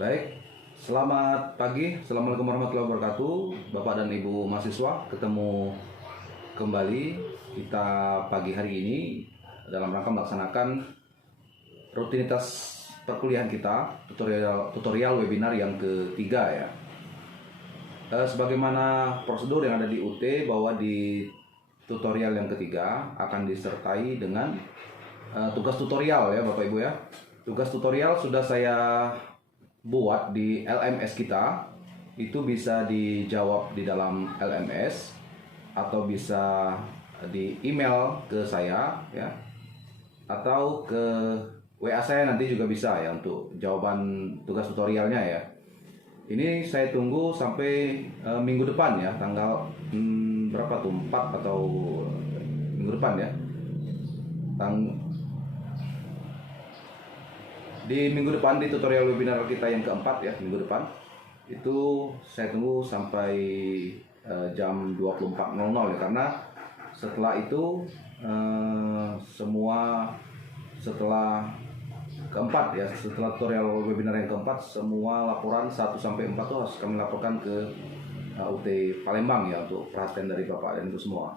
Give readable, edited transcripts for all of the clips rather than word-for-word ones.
Baik, selamat pagi. Assalamualaikum warahmatullahi wabarakatuh. Bapak dan Ibu mahasiswa, ketemu kembali kita pagi hari ini dalam rangka melaksanakan rutinitas perkuliahan kita, tutorial webinar yang ketiga ya. Sebagaimana prosedur yang ada di UT, bahwa di tutorial yang ketiga akan disertai dengan tugas tutorial ya Bapak Ibu ya. Tugas tutorial sudah saya buat di LMS kita, itu bisa dijawab di dalam LMS atau bisa di email ke saya ya, atau ke WA saya nanti juga bisa ya untuk jawaban tugas tutorialnya ya. Ini saya tunggu sampai minggu depan ya, tanggal berapa tuh, 4 atau minggu depan ya. Di minggu depan, di tutorial webinar kita yang keempat ya, minggu depan itu saya tunggu sampai jam 24.00 ya, karena setelah itu setelah keempat ya, setelah tutorial webinar yang keempat, semua laporan 1 sampai 4 itu harus kami laporkan ke UT Palembang ya, untuk perhatian dari Bapak dan Ibu semua.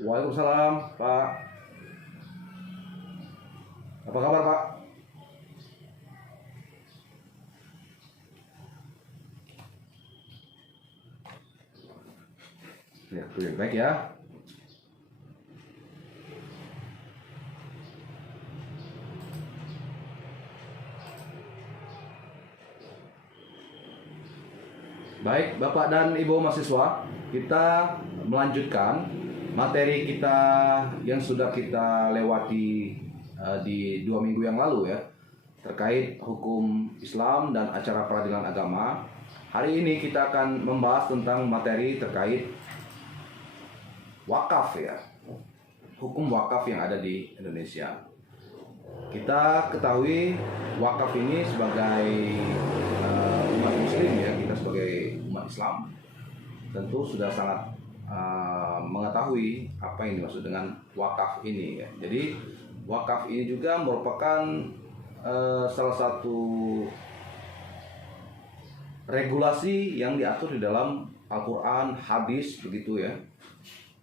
Waalaikumsalam Pak. Apa kabar Pak? Ya, baik ya. Baik Bapak dan Ibu mahasiswa, kita melanjutkan materi kita yang sudah kita lewati di 2 minggu yang lalu ya, terkait hukum Islam dan acara peradilan agama. Hari ini kita akan membahas tentang materi terkait wakaf ya, hukum wakaf yang ada di Indonesia. Kita ketahui wakaf ini sebagai umat muslim ya, kita sebagai umat Islam tentu sudah sangat mengetahui apa yang dimaksud dengan wakaf ini ya. Jadi wakaf ini juga merupakan salah satu regulasi yang diatur di dalam Al-Quran, hadis begitu ya,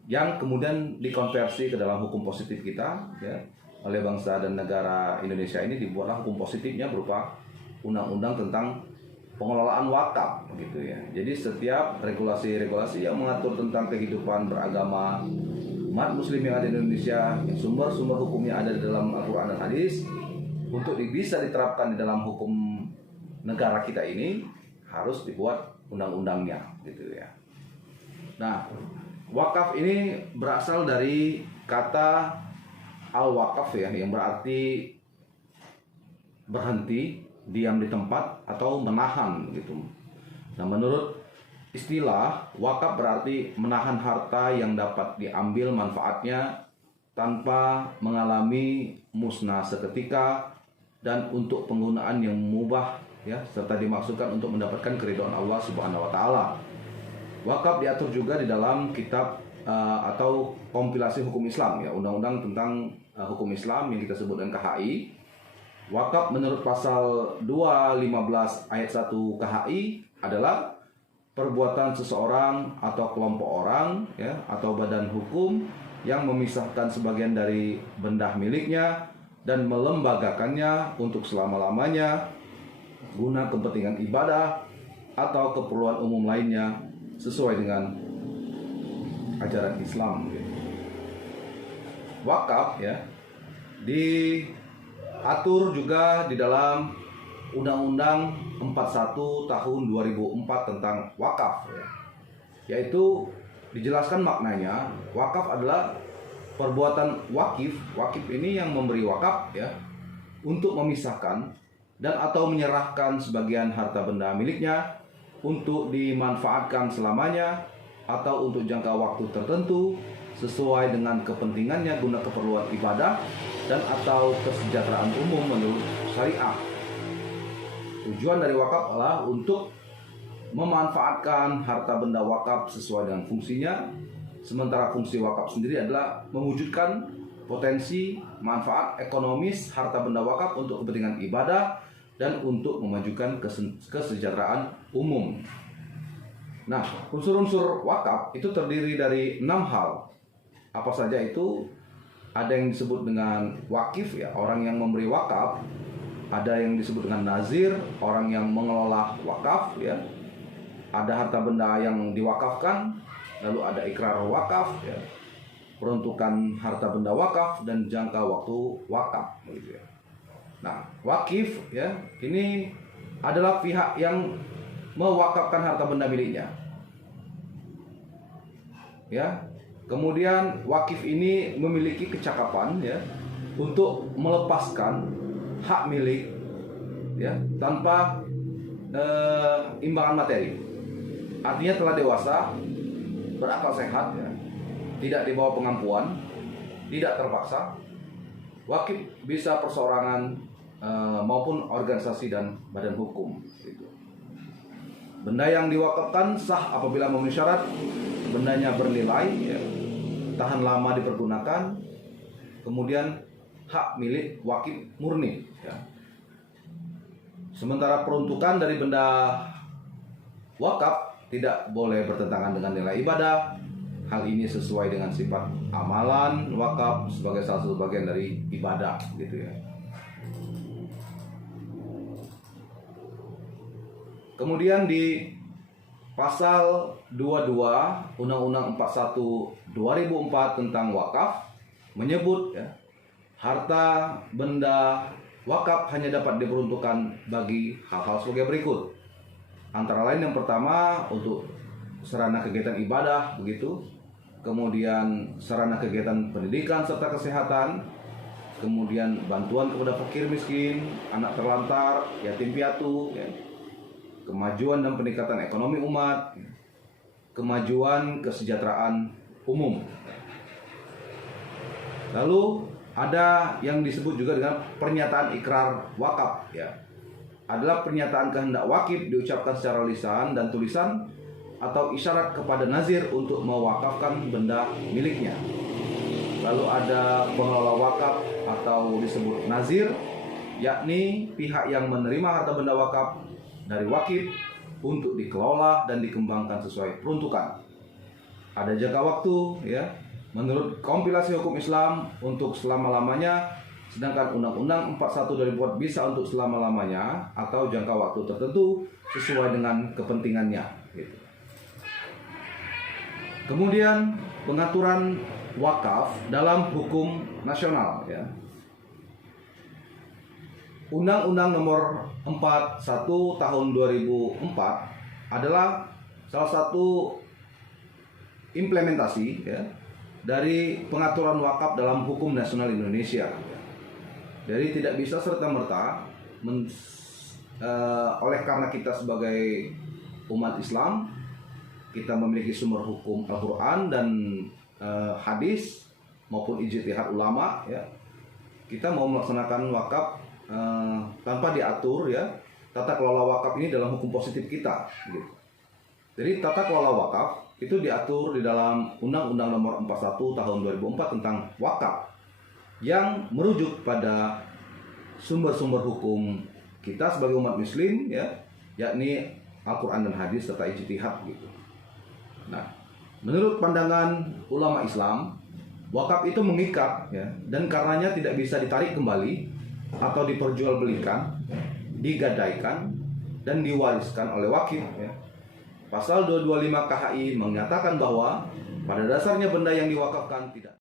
yang kemudian dikonversi ke dalam hukum positif kita ya, oleh bangsa dan negara Indonesia ini. Dibuatlah hukum positifnya berupa undang-undang tentang pengelolaan wakaf begitu ya. Jadi setiap regulasi-regulasi yang mengatur tentang kehidupan beragama umat muslim yang ada di Indonesia, yang sumber-sumber hukumnya ada di dalam Al-Quran dan hadis, untuk bisa diterapkan di dalam hukum negara kita ini harus dibuat undang-undangnya gitu ya. Nah, wakaf ini berasal dari kata al-wakaf ya, yang berarti berhenti, diam di tempat, atau menahan gitu. Nah, menurut istilah wakaf berarti menahan harta yang dapat diambil manfaatnya tanpa mengalami musnah seketika, dan untuk penggunaan yang mubah ya, serta dimaksudkan untuk mendapatkan keridhaan Allah Subhanahu wa taala. Wakaf diatur juga di dalam kitab atau kompilasi hukum Islam ya, undang-undang tentang hukum Islam yang kita sebut dengan KHI. Wakaf menurut pasal 215 ayat 1 KHI adalah perbuatan seseorang atau kelompok orang ya, atau badan hukum yang memisahkan sebagian dari benda miliknya dan melembagakannya untuk selama-lamanya guna kepentingan ibadah atau keperluan umum lainnya sesuai dengan ajaran Islam gitu. Wakaf ya diatur juga di dalam Undang-Undang 41 tahun 2004 tentang wakaf ya. Yaitu dijelaskan maknanya, wakaf adalah perbuatan wakif ini yang memberi wakaf ya, untuk memisahkan dan atau menyerahkan sebagian harta benda miliknya untuk dimanfaatkan selamanya atau untuk jangka waktu tertentu sesuai dengan kepentingannya guna keperluan ibadah dan atau kesejahteraan umum menurut syariah. Tujuan dari wakaf adalah untuk memanfaatkan harta benda wakaf sesuai dengan fungsinya, sementara fungsi wakaf sendiri adalah mewujudkan potensi manfaat ekonomis harta benda wakaf untuk kepentingan ibadah dan untuk memajukan kesejahteraan umum. Nah, unsur-unsur wakaf itu terdiri dari 6 hal. Apa saja itu? Ada yang disebut dengan wakif ya, orang yang memberi wakaf. Ada yang disebut dengan nazir, orang yang mengelola wakaf ya. Ada harta benda yang diwakafkan, lalu ada ikrar wakaf ya, peruntukan harta benda wakaf dan jangka waktu wakaf gitu ya. Nah, wakif ya, ini adalah pihak yang mewakafkan harta benda miliknya. Ya. Kemudian wakif ini memiliki kecakapan ya untuk melepaskan hak milik ya tanpa imbangan materi. Artinya telah dewasa, berakal sehat ya, tidak di bawah pengampuan, tidak terpaksa. Wakif bisa perseorangan maupun organisasi dan badan hukum gitu. Benda yang diwakafkan sah apabila memenuhi syarat, bendanya bernilai ya, tahan lama dipergunakan, kemudian hak milik wakif murni ya. Sementara peruntukan dari benda wakaf tidak boleh bertentangan dengan nilai ibadah. Hal ini sesuai dengan sifat amalan wakaf sebagai salah satu bagian dari ibadah gitu ya. Kemudian di pasal 22 Undang-Undang 41 2004 tentang wakaf menyebut ya, harta benda wakaf hanya dapat diperuntukkan bagi hal-hal sebagai berikut. Antara lain yang pertama untuk sarana kegiatan ibadah begitu, kemudian sarana kegiatan pendidikan serta kesehatan, kemudian bantuan kepada fakir miskin, anak terlantar, yatim piatu ya, kemajuan dan peningkatan ekonomi umat, kemajuan kesejahteraan umum. Lalu ada yang disebut juga dengan pernyataan ikrar wakaf ya. Adalah pernyataan kehendak wakif diucapkan secara lisan dan tulisan atau isyarat kepada nazir untuk mewakafkan benda miliknya. Lalu ada pengelola wakaf atau disebut nazir, yakni pihak yang menerima harta benda wakaf dari wakif untuk dikelola dan dikembangkan sesuai peruntukan. Ada jangka waktu ya, menurut kompilasi hukum Islam untuk selama-lamanya, sedangkan Undang-Undang 41 2004 bisa untuk selama-lamanya atau jangka waktu tertentu sesuai dengan kepentingannya gitu. Kemudian pengaturan wakaf dalam hukum nasional ya. Undang-Undang Nomor 41 Tahun 2004 adalah salah satu implementasi ya, dari pengaturan wakaf dalam hukum nasional Indonesia. Jadi tidak bisa serta-merta oleh karena kita sebagai umat Islam, kita memiliki sumber hukum Al-Quran dan hadis maupun ijtihad ulama ya, kita mau melaksanakan wakaf tanpa diatur ya, tata kelola wakaf ini dalam hukum positif kita gitu. Jadi tata kelola wakaf itu diatur di dalam Undang-Undang Nomor 41 Tahun 2004 tentang wakaf yang merujuk pada sumber-sumber hukum kita sebagai umat muslim ya, yakni Al-Quran dan hadis serta ijtihad gitu. Nah, menurut pandangan ulama Islam, wakaf itu mengikat ya, dan karenanya tidak bisa ditarik kembali atau diperjualbelikan, digadaikan dan diwariskan oleh wakif ya. Pasal 225 KHI menyatakan bahwa pada dasarnya benda yang diwakafkan tidak